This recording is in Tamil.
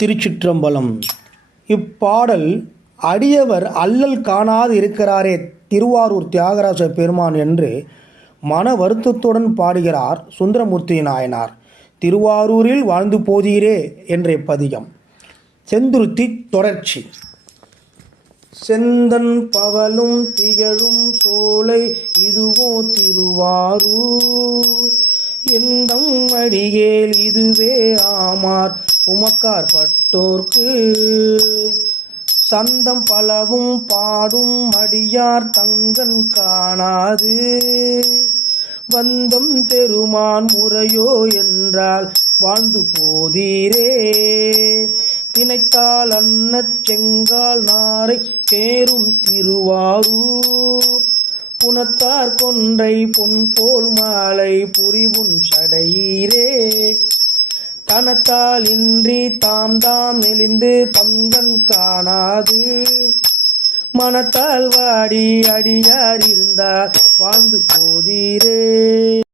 திருச்சிற்றம்பலம். இப்பாடல் அடியவர் அல்லல் காணாது இருக்கிறாரே திருவாரூர் தியாகராஜ பெருமான் என்று மன வருத்தத்துடன் பாடுகிறார் சுந்தரமூர்த்தி நாயனார். திருவாரூரில் வாழ்ந்து போதீரே என்ற பதிகம். செந்துருத்தி தொடர்ச்சி. செந்தன் பவலும் திகழும் சோலை இதுவோ திருவாரூர், எந்தம் அடியேல் இதுவே ஆமார் உமக்கார் பட்டோர்க்கு, சந்தம் பலவும் பாடும் அடியார் தங்கன் காணாது, வந்தம் பெருமான் முறையோ என்றால் வாழ்ந்து போதீரே, தினைத்தால் அன்னச் செங்கால் நாரை சேரும் திருவாரூர், புனத்தார் கொன்றை பொன் போல் மாலை புரிவுன் சடையீரே, தனத்தால் இன்றி தாம் நெளிந்து தங்கன் காணாது, மனத்தால் வாடி அடியார் இருந்தார் வாழ்ந்து போதீரே.